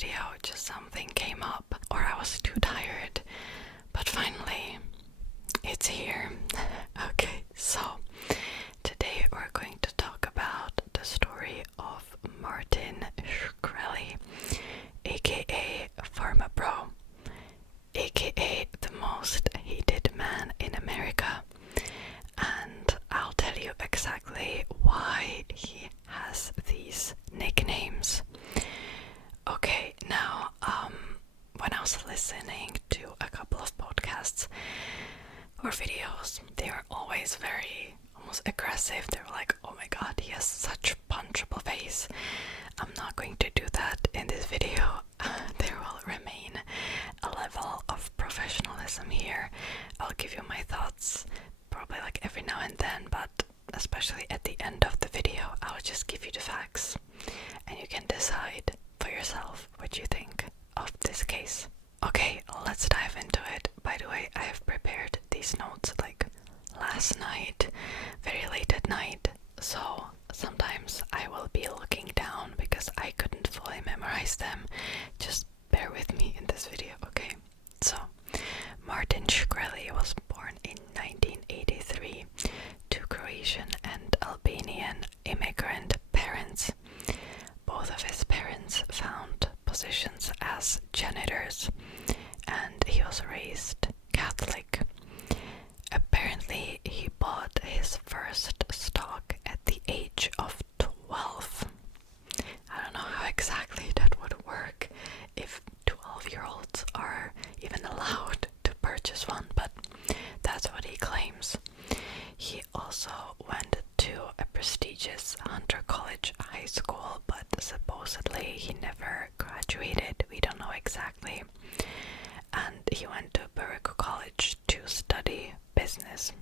video, just something came up or I was too tired. But finally, it's here. Okay, so today we're going to talk about the story of Martin Shkreli, aka Pharma Bro, aka the most hated man in America. And I'll tell you exactly why he has these nicknames. Okay, now, when I was listening to a couple of podcasts or videos, they were always very, almost aggressive. They were like, oh my god, he has such punchable face. I'm not going to do that in this video. There will remain a level of professionalism here. I'll give you my thoughts probably like every now and then, but especially at the end of the video, I'll just give you the facts and you can decide for yourself what you think of this case. Okay, let's dive into it. By the way, I have prepared these notes like last night, very late at night, so sometimes I will be looking down because I couldn't fully memorize them. Just bear with me in this video, okay? So, Martin Shkreli was born in 1983 to Croatian and Albanian immigrant parents. Both of his parents found positions as janitors, and he was raised Catholic. Apparently, he bought his first stock at the age of 12. I don't know how exactly that would work, if 12-year-olds are even allowed to purchase one, but that's what he claims. He also went to a prestigious Hunter College high school, but supposedly he never graduated. We don't know exactly. And he went to Berkeley College to study business.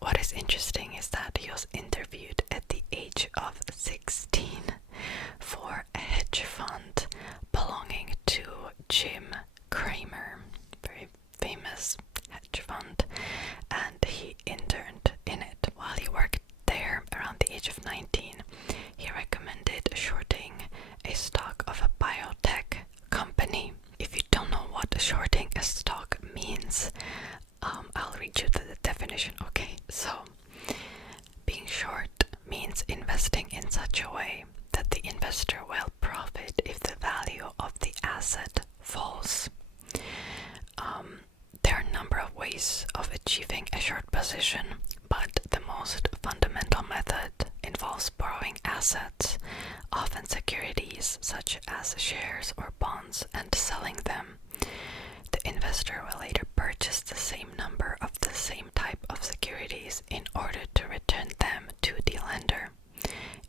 What is interesting is that he was interviewed at the age of 16 for a hedge fund belonging to Jim Cramer, very famous hedge fund, and he interned in it. While he worked there around the age of 19, he recommended shorting a stock of a biotech company. If you don't know what shorting a stock means, I'll read you the definition. Okay, so being short means investing in such a way that the investor will profit if the value of the asset falls. There are a number of ways of achieving a short position, but the most fundamental method involves borrowing assets, often securities such as shares or bonds, and selling them. The investor will later purchase the same number of the same type of securities in order to return them to the lender.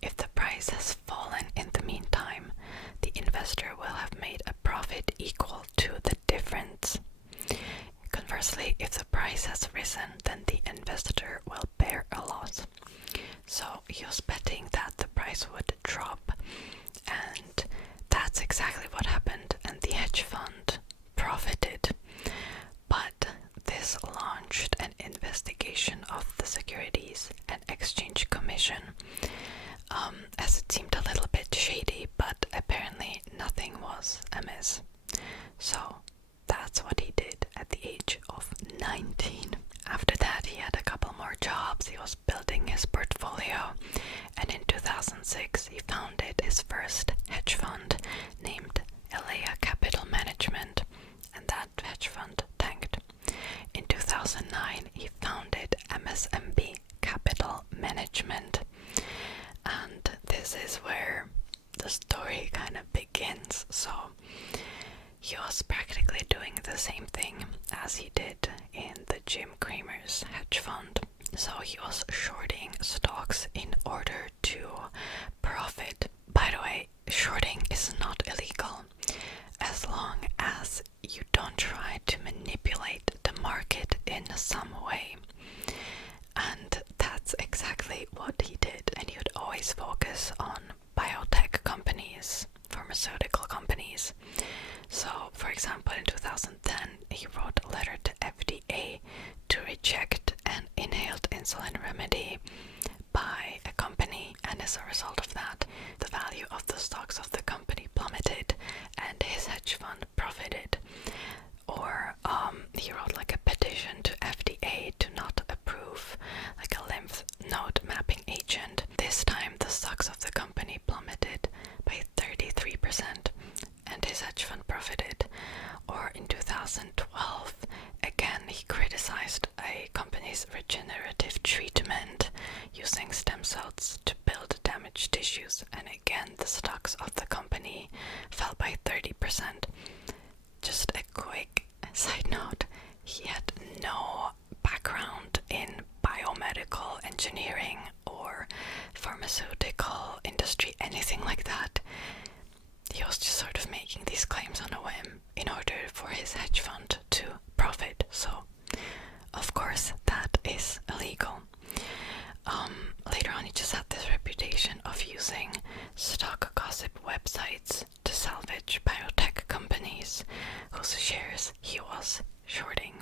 If the price has fallen in the meantime, the investor will have made a profit equal to the difference. Conversely, if the price has risen, then the investor will bear a loss. So he was betting that the price would drop, and that's exactly what happened, and the hedge fund profited. But this launched an investigation of the Securities and Exchange Commission, as it seemed a little bit shady, but apparently nothing was amiss. So that's what he did at the age of 19. After that, he had a couple more jobs. He was building his portfolio, and in 2006 he founded his first hedge fund named Elea Capital Management, and that hedge fund tanked. In 2009 he founded MSMB Capital Management, and this is where the story kind of begins. So he was practically doing the same thing as he did in the Jim Cramer's hedge fund. So he was shorting stocks in order to profit. By the way, shorting is not illegal as long as you don't try to manipulate the market in some way. And that's exactly what he did. And he would always focus on biotech companies, pharmaceutical companies. So, for example, in 2010, he wrote a letter to FDA to reject an inhaled insulin remedy by a company, and as a result of that, the value of the stocks of the company plummeted, and his hedge pharmaceutical industry, anything like that. He was just sort of making these claims on a whim in order for his hedge fund to profit. So, of course, that is illegal. Later on, he just had this reputation of using stock gossip websites to salvage biotech companies whose shares he was shorting.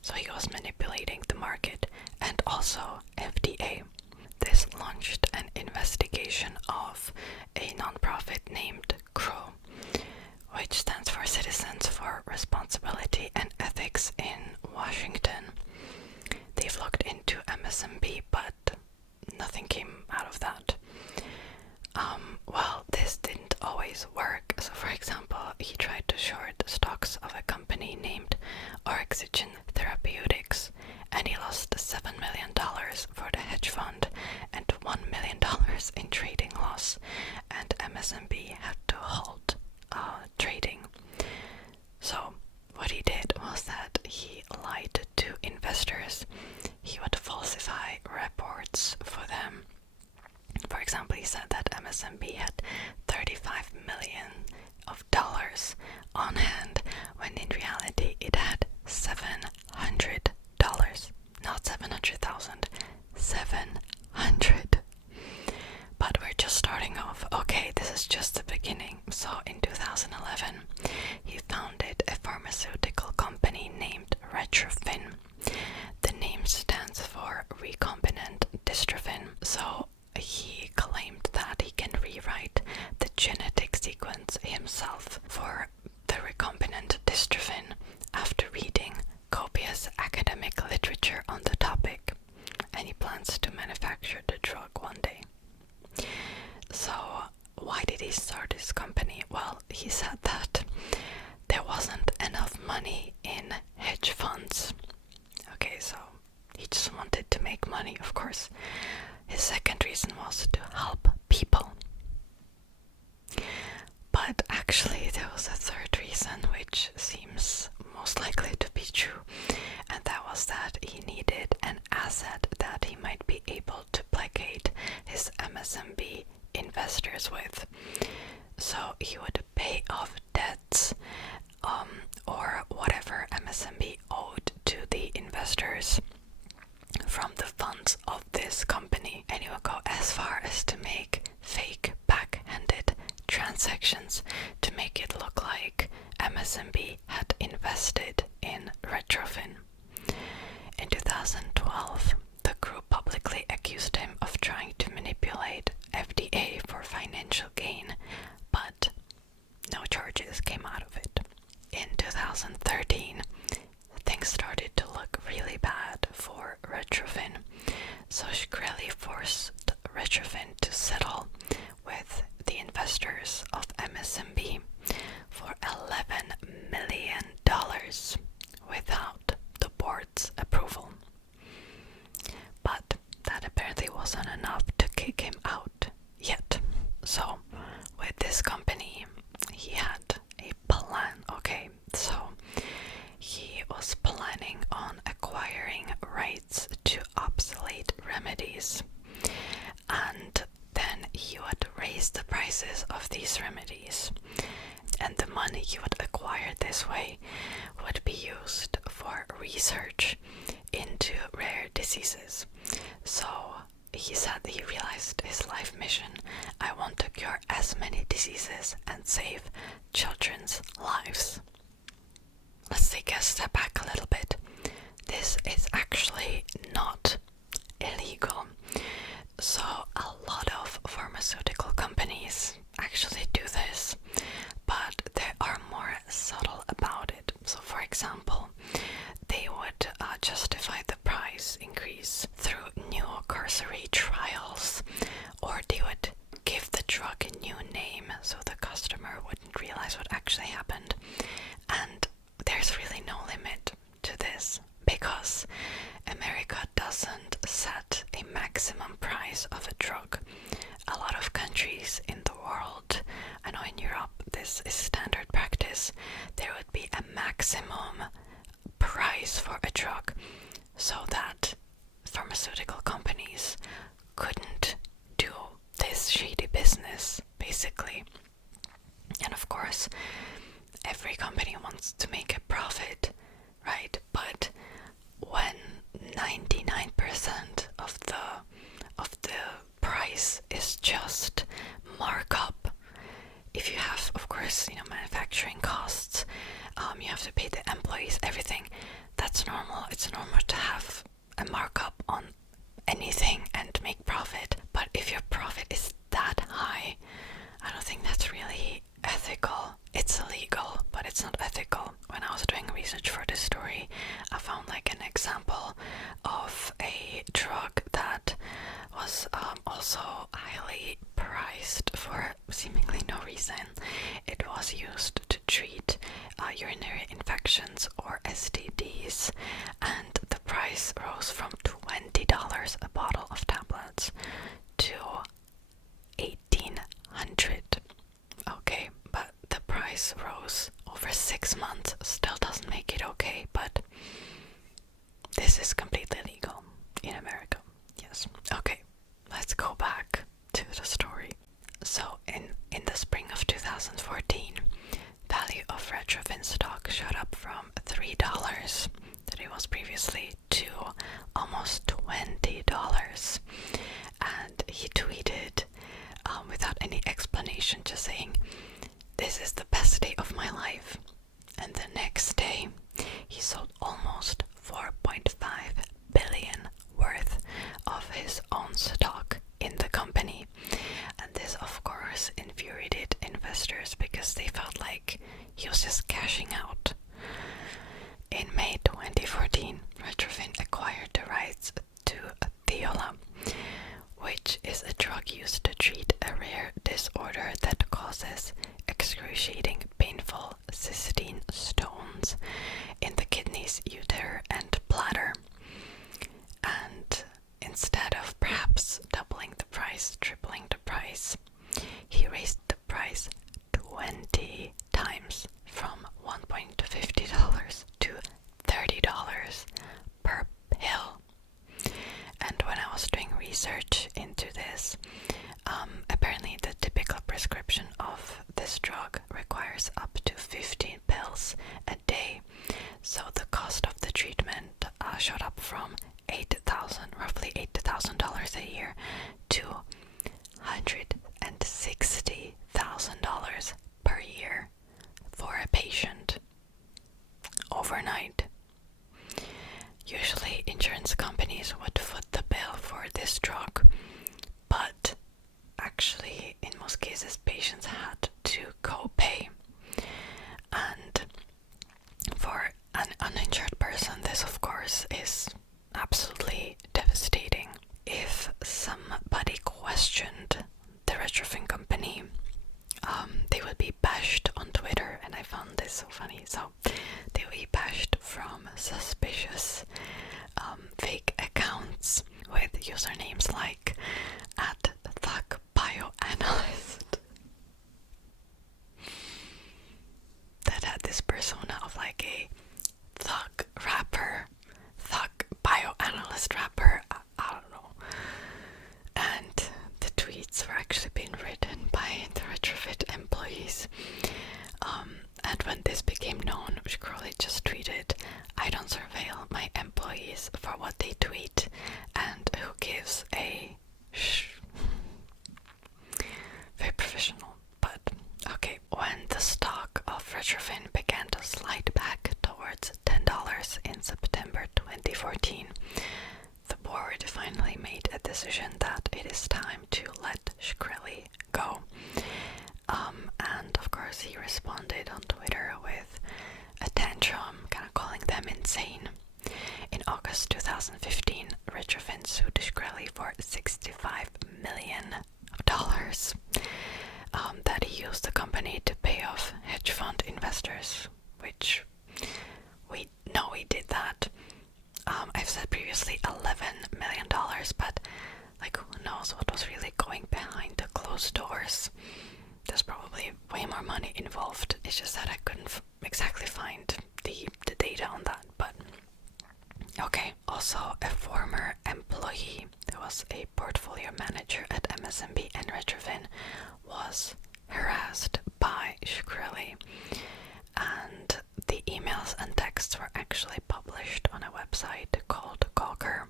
So he was manipulating the market and also FDA. This launched an investigation of a nonprofit named CROW, which stands for Citizens for Responsibility and Ethics in Washington. They've looked into MSMB, but nothing came out of that. Well, this didn't always work. So, for example, he tried to short stocks of a company named Oxygen Therapeutics, and he lost $7 million for the hedge fund and $1 million in trading loss, and MSMB had to halt trading. So what he did was that he lied to investors. He would falsify reports for them. For example, he said that MSMB had $35 million on hand, when in reality it had $700, not 700,000, 700. But we're just starting off. Okay, this is just the beginning. So in 2011, he founded a pharmaceutical company named Retrophin. The name stands for recombinant dystrophin. So he claimed that he can rewrite the genetic sequence himself for the recombinant dystrophin after reading copious academic literature on the topic, and he plans to manufacture the drug one day. So why did he start his company? Well, he said that there wasn't enough money in hedge funds. Okay, so he just wanted to make money, of course. His second reason was to help people. But actually there was a third reason, which seems most likely to be true, and that was that he needed an asset that he might be able to placate his MSMB investors with. So he would pay off debts or whatever MSMB owed to the investors from the funds of this company, and he would go as far as to make fake back-handed transactions to make it look like MSMB had invested in Retrophin. In 2012, the group publicly accused him of trying to manipulate FDA for financial gain, but no charges came out of it. In 2013, things started to look really bad for Retrophin, so Shkreli forced Retrophin to settle with the investors of MSMB for $11 million without the board's approval. But that apparently wasn't enough to kick him out yet. So with this company, he had a plan. Okay, so he was planning on acquiring rights to obsolete remedies, and then he would raise the prices of these remedies, and the money he would acquire this way would be used for research into rare diseases. So he said he realized his life mission: I want to cure as many diseases and save children's lives. Let's take a step back a little bit. This is actually not illegal. So a lot of pharmaceutical companies actually do this, but they are more subtle about it. So for example, they would justify the price increase through new cursory trials, or they would give the drug a new name so the customer wouldn't realize what actually happened. And there's really no limit to this, because America doesn't set a maximum price of a drug. A lot of countries in the world, I know in Europe this is standard practice, there would be a maximum price for a drug so that pharmaceutical companies couldn't do also highly prized for seemingly no reason. It was used to treat urinary infections or STDs, and the price rose from $20 a bottle of tablets to $1,800. Okay, but the price rose over 6 months. Still doesn't make it okay, but this is completely legal in America. Yes. Okay, let's go back to the story. So in the spring of 2014, value of Retrophin stock shot up from $3 that it was previously to almost $20. And he tweeted without any explanation, just saying, "This is the best day of my life." And the next day, he sold almost 4.5 billion worth of his own stock in the company. And this, of course, infuriated investors because they felt like he was just cashing out. In May 2014, Retrophin acquired the rights to Thiola, which is a drug used to treat a rare disorder that causes excruciating, painful cystine stones in the kidneys, ureter, and bladder. And instead of perhaps doubling the price, tripling the price, he raised the price 20 times from $1.50 to $30 per pill. And when I was doing research into this, apparently the typical prescription of this drug requires up to 15 pills a day. So the cost of the treatment shot up from roughly $8,000 a year to $160,000 per year for a patient overnight. Usually insurance companies would foot the bill for this drug, but actually in most cases patients had to co-pay. And for an uninsured person, this of course is absolutely devastating. If somebody questioned the Retrophin company, they would be bashed on Twitter, and I found this so funny. So they would be bashed from suspicious fake accounts with usernames like @ThuckBioAnalyst that had this persona of like a thug rapper, thug bioanalyst rapper, I don't know. And the tweets were actually being written by the Retrophin employees. And when this became known, Shkreli just tweeted, "I don't surveil my employees for what they tweet, and who gives a very professional." But okay, when the stock of Retrophin began to slide back towards $10 in September 2014, the board finally made a decision that it is time to let Shkreli go. And of course he responded on Twitter with a tantrum, kind of calling them insane. In August 2015, Retrophin sued Shkreli for $65 million that he used the company to pay off hedge fund investors, which we know he did that. I've said previously $11 million, but like who knows what was really going behind the closed doors. There's probably way more money involved. It's just that I couldn't exactly find the data on that. But okay, also a former employee who was a portfolio manager at MSMB and Retrophin was harassed by Shkreli, and the emails and texts were actually published on a website called Gawker.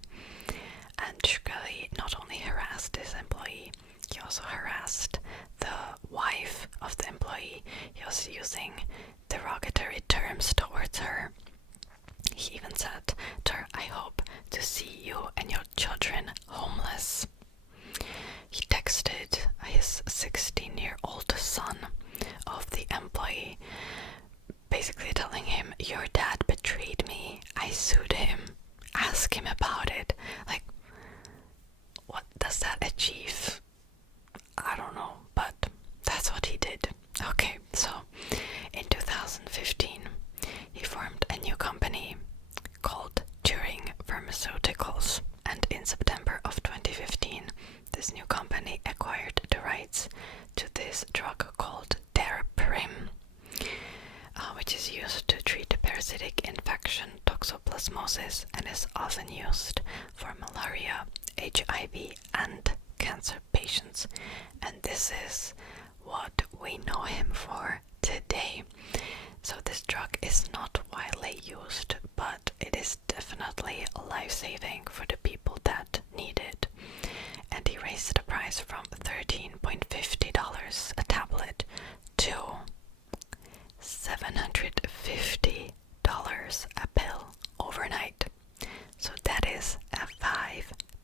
And Shkreli not only harassed this employee, he also harassed the wife of the employee. He was using derogatory terms towards her. He even said to her, "I hope to see you and your children homeless." He texted his 16-year-old son of the employee, basically telling him, "Your dad betrayed me. I sued him. Ask him about it." Like, what does that achieve acquired the rights to this drug called Terprim, which is used to treat a parasitic infection, toxoplasmosis, and is often used for malaria, HIV, and cancer patients. And this is what we know him for today. So this drug is not widely used, but it is definitely life-saving for the people that need it. And he raised the price from $13.50 a tablet to $750 a pill overnight. So that is a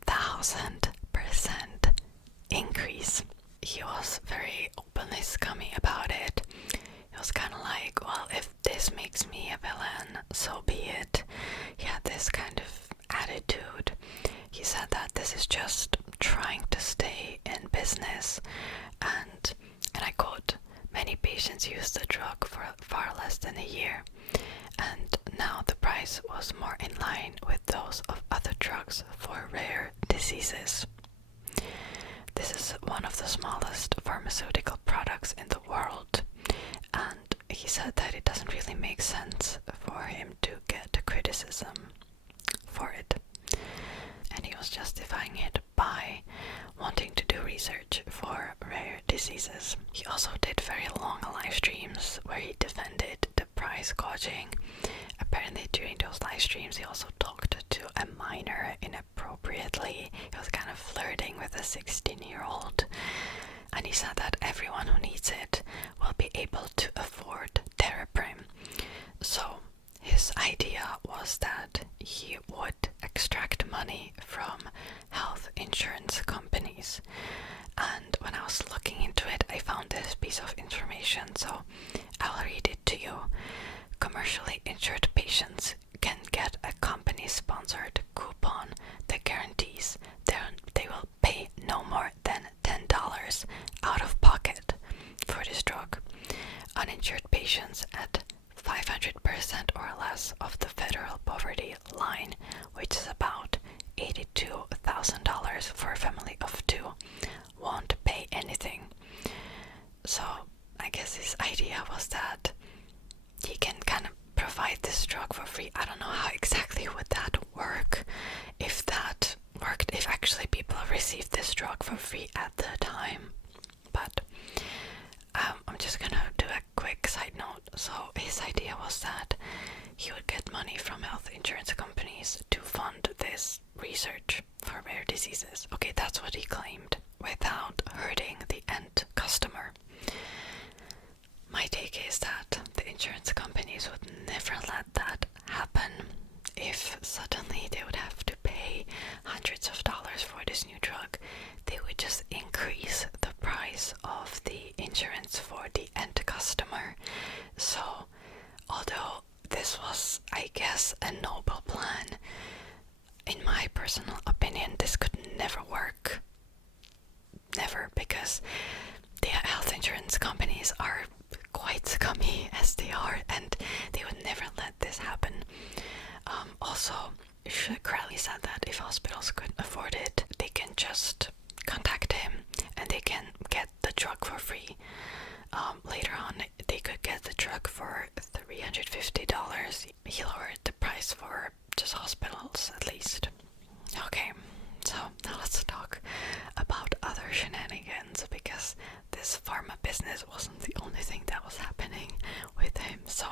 5,000% increase. He was very openly scummy about it. He was kind of like, well, if this makes me a villain, so be it. He had this kind of attitude. He said that this is just trying to stay in business, and I quote, many patients use the drug for far less than a year, and now the price was more in line with those of other drugs for rare diseases. This is one of the smallest pharmaceutical products in the world, and he said that it doesn't really make sense for him to get criticism for it. And he was justifying it by wanting to do research for rare diseases. He also did very long live streams where he defended the price gouging. Apparently during those live streams he also talked to a minor inappropriately. He was kind of flirting with a 16-year-old. And he said that everyone who needs it will be able to afford Terprim. So his idea was that he would extract money from health insurance companies. And when I was looking into it, I found this piece of information, so I'll read it to you. Commercially insured patients can get a company-sponsored coupon that guarantees they will pay no more than $10 out of pocket for this drug. Uninsured patients at 500% or less of the federal poverty line, which is about $82,000 for a family of two, won't pay anything. So I guess his idea was that he can kind of provide this drug for free. I don't know how exactly would that work, if that worked, if actually people received this drug for free at the time. But I'm just gonna do a quick side note. So his idea was that he would get money from health insurance companies to fund this research for rare diseases. Okay, that's what he claimed, without hurting the end customer. My take is that the insurance companies would never let that happen. If suddenly they would have to pay hundreds of dollars for this new drug, they would just increase the price of the insurance for the end customer. So, although this was, I guess, a noble plan, in my personal opinion, this could never work. Never, because the health insurance companies are quite scummy as they are, and they would never let this happen. Also, Shkreli said that if hospitals couldn't afford it, they can just contact him and they can get the drug for free. Later on, they could get the drug for $350. He lowered the price for just hospitals, at least. Okay, so now let's talk about other shenanigans, because this pharma business wasn't the only thing that was happening with him. So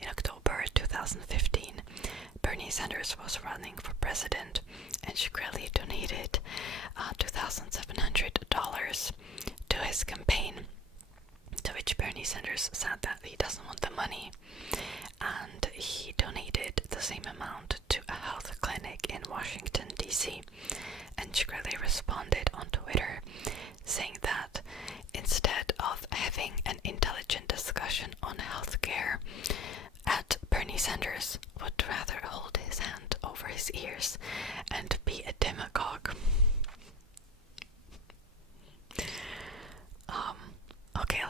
in October 2015, Bernie Sanders was running for president, and Shkreli donated $2,700 to his campaign, to which Bernie Sanders said that he doesn't want the money, and he donated the same amount to a health clinic in Washington, D.C. And Shkreli responded on Twitter saying that instead of having an intelligent discussion on healthcare, Bernie Sanders would rather hold his hand over his ears and be a demagogue. Okay,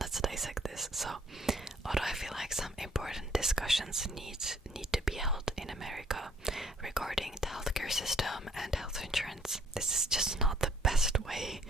let's dissect this. So, although I feel like some important discussions need to be held in America regarding the healthcare system and health insurance, this is just not the best way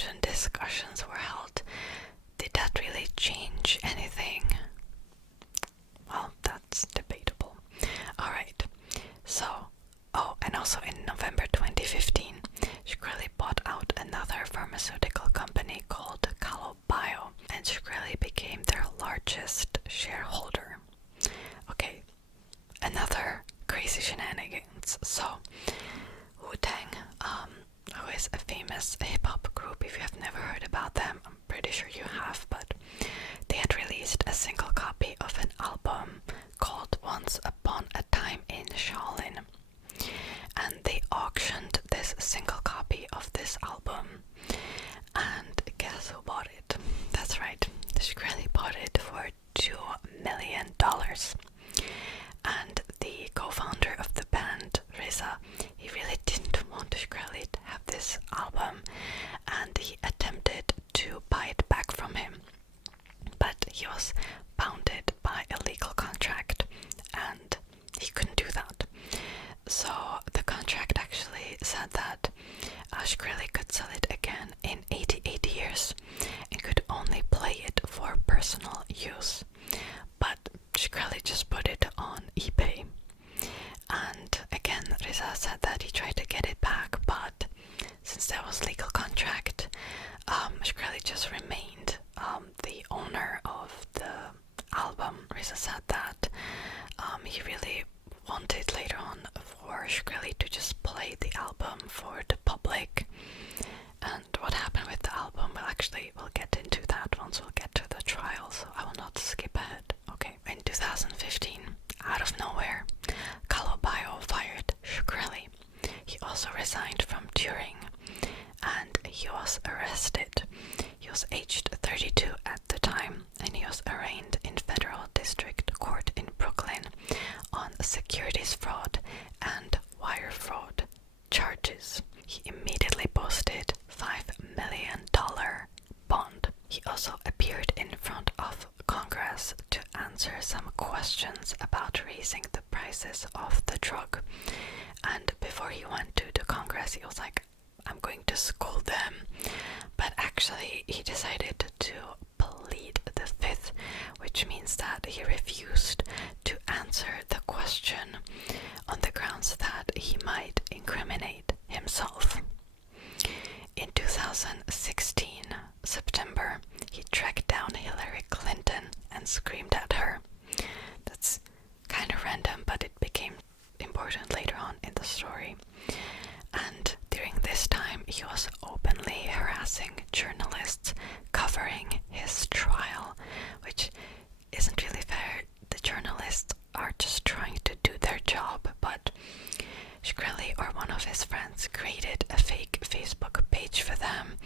important discussions were held. Did that really change anything? Well, that's debatable. Alright, so, and also in November 2015, Shkreli bought out another pharmaceutical company called Bio, and Shkreli became their largest shareholder. Okay, another crazy shenanigans. So, Wu-Tang, who is a famous hip-hop group, if you have never heard about them, I'm pretty sure you have, but they had released a single copy of an album called Once Upon a Time in Shaolin, and they auctioned this single copy of this album, and guess who bought it? That's right, Shkreli bought it for $2 million. And the co-founder of the band, Reza, he really didn't want Shkreli to have this album, and he attempted to buy it back from him, but he was bounded by a legal contract and he couldn't do that. So the contract actually said that Shkreli could sell it again in 88 years and could only play it for personal use. But Shkreli just put it on eBay. And again, Reza said that he tried to get it back, but since there was legal contract, Shkreli just remained the owner of the album. Reza said that he really wanted later on for Shkreli to just play the album for the public. And what happened with the album, we'll get into that once we'll get to the trial, so I will not skip ahead. Okay, in 2015, out of nowhere, Bio fired Shkreli. He also resigned from Turing, and he was arrested. He was aged 32 at the time, and he was arraigned in federal district court in Brooklyn on securities fraud and wire fraud charges. He immediately posted $5 million bond. He also appeared in front of Congress to answer some questions about raising the prices of the drug. And before he went to the Congress, he was like, I'm going to school them. But actually, he decided to plead the fifth, which means that he refused to answer the question on the grounds that he might incriminate himself. In 2016, September, he tracked down Hillary Clinton and screamed at her. That's kind of random, but it became important later on in the story. And during this time, he was openly harassing journalists covering his trial, which isn't really fair. The journalists are just trying to do their job, but Shkreli or one of his friends created a fake Facebook page for them.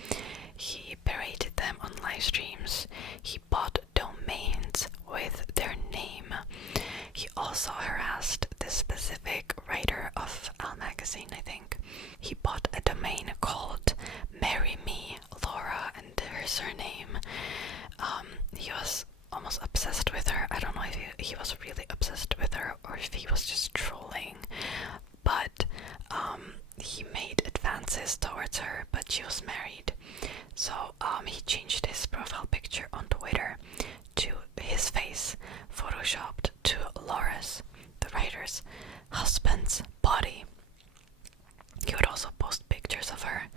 He berated them on live streams. He bought domains with their name. He also harassed the specific writer of Elle magazine, I think. He bought a domain called Marry Me Laura and her surname. He was almost obsessed with her. I don't know if he was really obsessed with her or if he was just trolling, but he made advances towards her, but she was married. So he changed his profile picture on Twitter to his face, photoshopped to Laura's, the writer's, husband's body. He would also post pictures of her,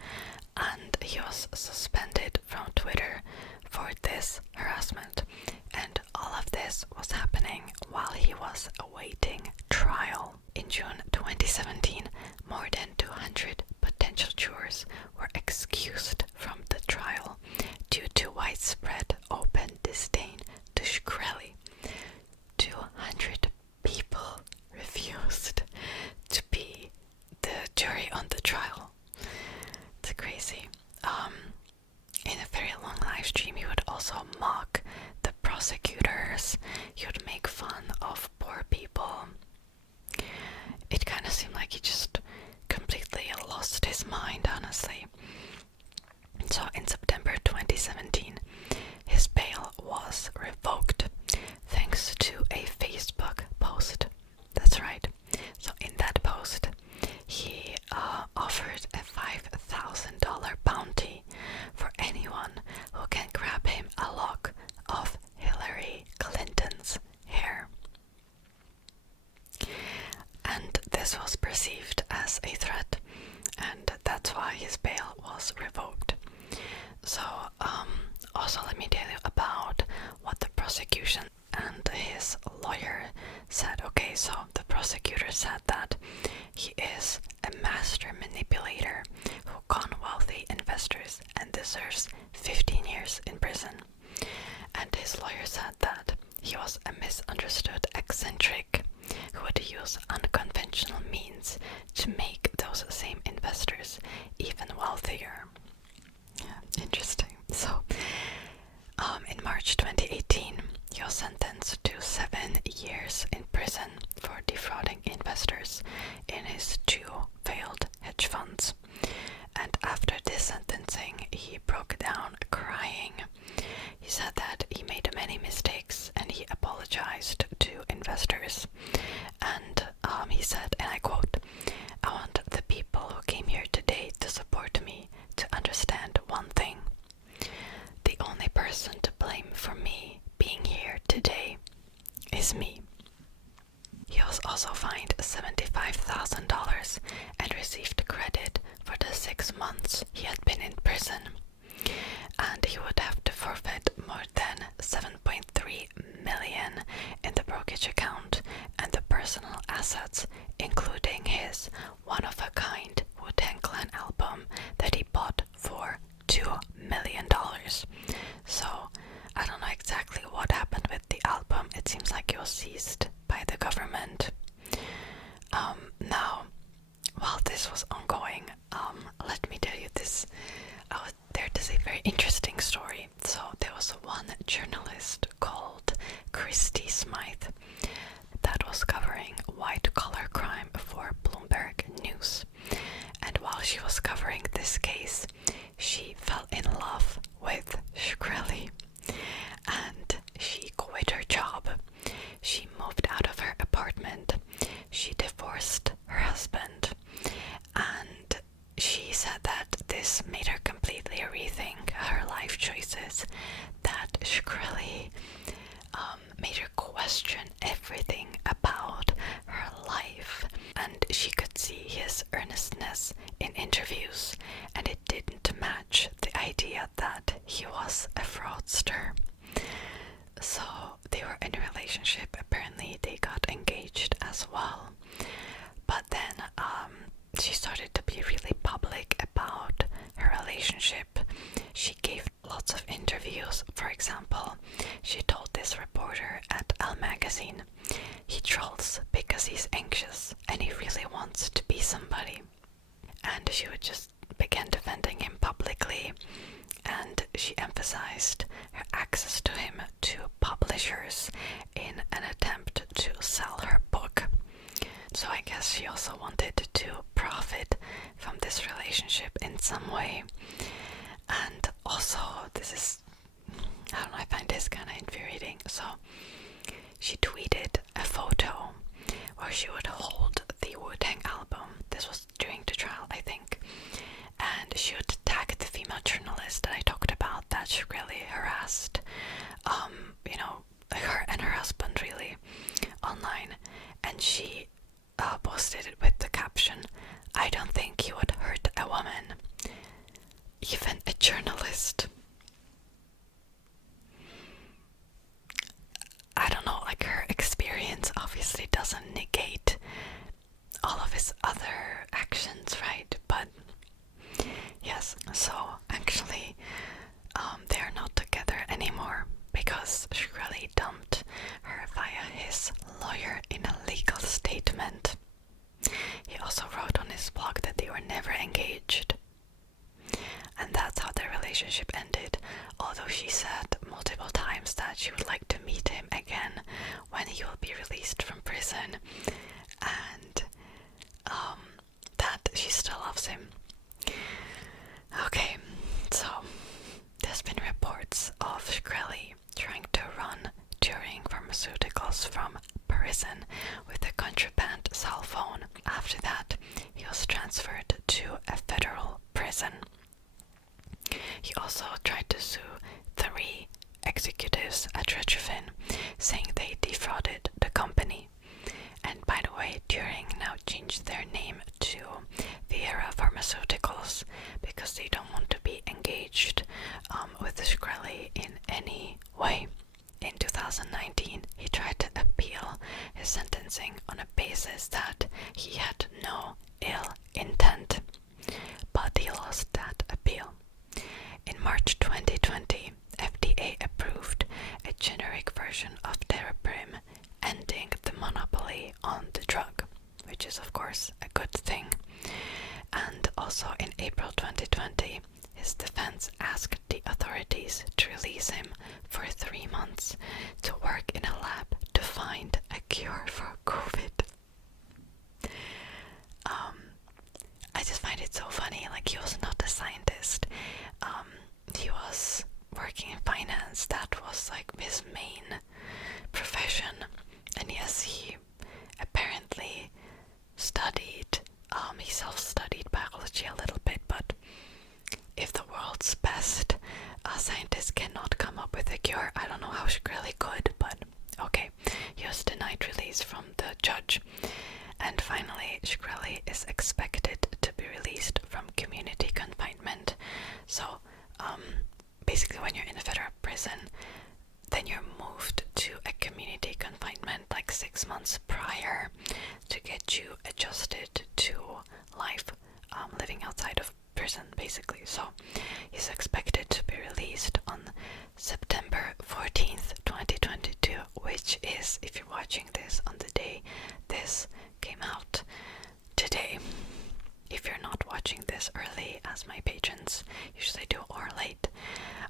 and he was suspended from Twitter for this harassment. And all of this was happening while he was awaiting trial. In June 2017, more than 200 potential jurors were excused from the trial due to widespread open disdain to Shkreli. 200 people refused to be the jury on the trial. It's crazy. In a very long live stream, he would also mock the prosecutors. He would make fun of poor people. It kind of seemed like he just completely lost his mind, honestly. So in September 2017, his bail was revoked thanks to a Facebook post. That's right. So in that post, he offered a $5,000 bounty for deserves 15 years in prison. And his lawyer said that he was a misunderstood eccentric who would use unconventional means to make those same investors even wealthier. Yeah, interesting. So, in March 2018, he was sentenced to 7 years in prison for defrauding investors in his 2 failed hedge funds. And after this sentencing, he broke down crying. He said that he made many mistakes and he apologized to investors. And he said, and I quote, "I want the people who came here today to support me to understand one thing. The only person to blame for me being here today is me." He was also fined $75,000 and received credit for the 6 months he had been in prison. And he would have to forfeit more than $7.3 million in the brokerage account and the personal assets, including his one-of-a-kind Wu-Tang Clan album that he bought for $2 million. So, I don't know exactly what happened with the album. It seems like it was seized by the government. Now, while this was ongoing, let me tell you this. There is a very interesting story. So there was one journalist called Christy Smythe that was covering white-collar crime for Bloomberg News. And while she was covering this case, she fell in love with Shkreli. And she quit her job. She moved out of her apartment. She divorced her husband. And she said that this made her completely rethink her life choices, that Shkreli made her question everything about her life, and she could see his earnestness in interviews, and it didn't match the idea that he was a fraudster. So they were in a relationship. Apparently they got engaged as well. But then she started to be really public about her relationship. She gave lots of interviews. For example, she told this reporter at Elle magazine, "He trolls because he's anxious and he really wants to be somebody." And she would just begin defending him publicly, and she emphasized her access to him to publishers in an attempt to sell her book. So I guess she also wanted to profit from this relationship in some way. And also, I don't know, I find this kind of infuriating. So she tweeted a photo where she would hold the Wu-Tang album. This was during the trial, I think. And she would tag the female journalist that I talked about, that Shkreli harassed, her and her husband really, online. And she posted it with the caption, "I don't think he would hurt a woman, even a journalist." I don't know, like, her experience obviously doesn't negate all of his other actions, right? But yes, so actually they are not together anymore because Shkreli dumped her via his lawyer in a legal statement. He also wrote on his blog that they were never engaged. And that's how their relationship ended, although she said multiple times that she would like to meet him again when he will be released from prison, and that she still loves him. Okay, so there's been reports of Shkreli trying to run Turing Pharmaceuticals from prison with a contraband cell phone. After that, he was transferred to a federal prison. He also tried to sue 3 executives at Retrophin, saying they defrauded the company. And by the way, Turing now changed their name to Pharmaceuticals because they don't want to be engaged with Shkreli in any way. In 2019, he tried to appeal his sentencing on a basis that he had no ill intent, but he lost that appeal. In is of course a good thing. And also in April 2020, his defense asked the authorities to release him for 3 months to work in a lab to find a cure for COVID. I just find it so funny. Like, he was not a scientist. He was working in finance. That was like his main profession. And yes, he apparently studied, he self-studied biology a little bit, but if the world's best scientist cannot come up with a cure, I don't know how Shkreli could, but okay. He was denied release from the judge. And finally, Shkreli is expected to be released from community confinement. So, basically when you're in a federal prison, then you're moved to a community confinement like 6 months prior to get you adjusted to life living outside of prison, basically. So he's expected to be released on September 14th, 2022, which is, if you're watching this on the day this came out today. If you're not watching this early, as my patrons usually do, or late.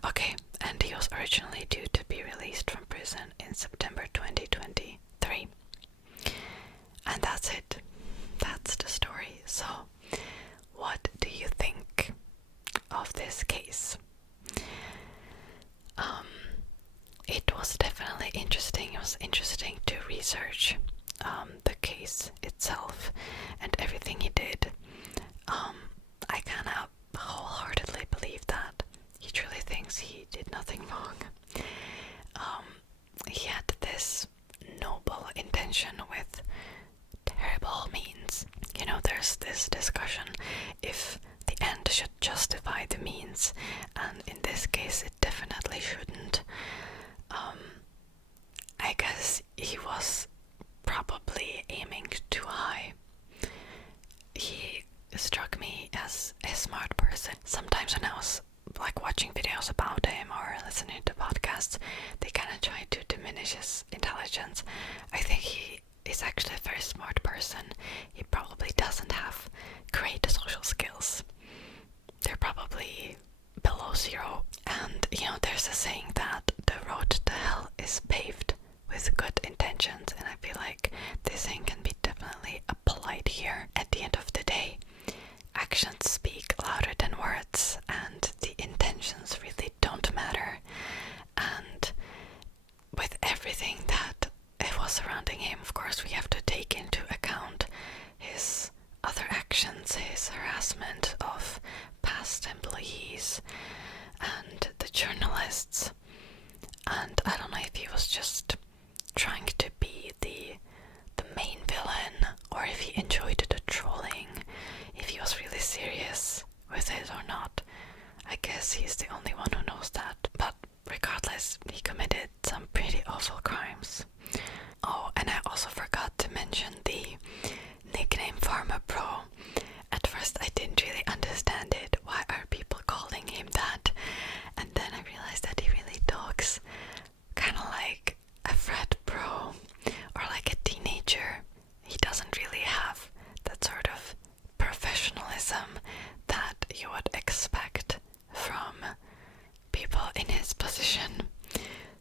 Okay, and he was originally due to be released from prison in September 2023. And that's it. That's the story. So, what do you think of this case? It was definitely interesting. It was interesting to research the case itself and everything he did. I kind of wholeheartedly believe that he truly thinks he did nothing wrong. He had this noble intention with terrible means. You know, there's this discussion if the end should justify the means, and in this case it definitely shouldn't. I guess he was probably aiming too high. He struck me as a smart person. Sometimes when I was like watching videos about him or listening to podcasts, they kind of try to diminish his intelligence. I think he is actually a very smart person. He probably doesn't have great social skills. They're probably below zero. And you know, there's a saying that the road to hell is paved with good intentions, and I feel like this saying can be definitely applied here. At the end of the day, actions speak louder than words, and the intentions really don't matter. And with everything that it was surrounding him, of course we have to take into account his other actions, his harassment of past employees and the journalists. And I don't know if he was just trying to be the main villain, or if he enjoyed the trolling, if he was really serious with it or not. I guess he's the only one who knows that. But regardless, he committed some pretty awful crimes. Oh, and I also forgot to mention the nickname Pharma Pro. At first I didn't really understand it. Why are people calling him that? And then I realized that he really talks kind of like a frat bro or like a teenager. He doesn't really have that sort of professionalism that you would expect from people in his position.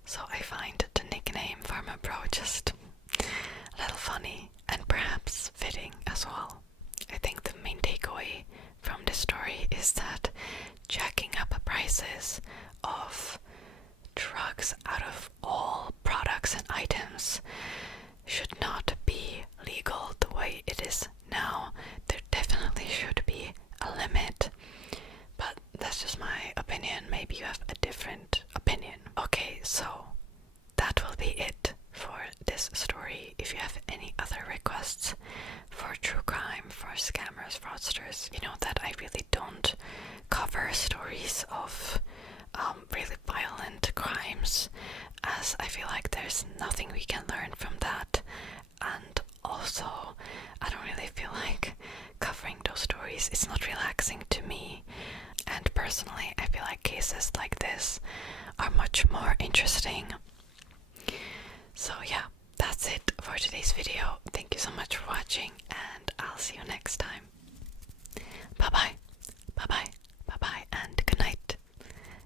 So I find the nickname Pharma Bro just a little funny and perhaps fitting as well. I think the main takeaway from this story is that jacking up prices of drugs out of all products and items should not be legal the way it is now. There definitely should be a limit. But that's just my opinion. Maybe you have a different opinion. Okay, so that will be it for this story. If you have any other requests for true crime, for scammers, fraudsters, you know that I really don't cover stories of really violent crimes, as I feel like there's nothing we can learn from that. And also, I don't really feel like covering those stories. It's not relaxing to me. And personally, I feel like cases like this are much more interesting. So yeah, that's it for today's video. Thank you so much for watching, and I'll see you next time. Bye bye, bye bye, bye bye, and good night,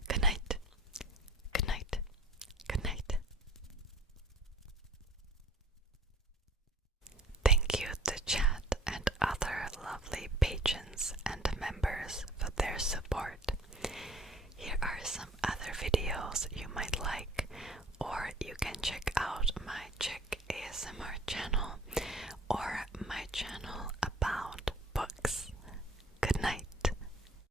good night, good night, good night. Thank you to chat and other lovely patrons and members for their support. Here are some other videos you might like, or you can check out my Czech ASMR channel or my channel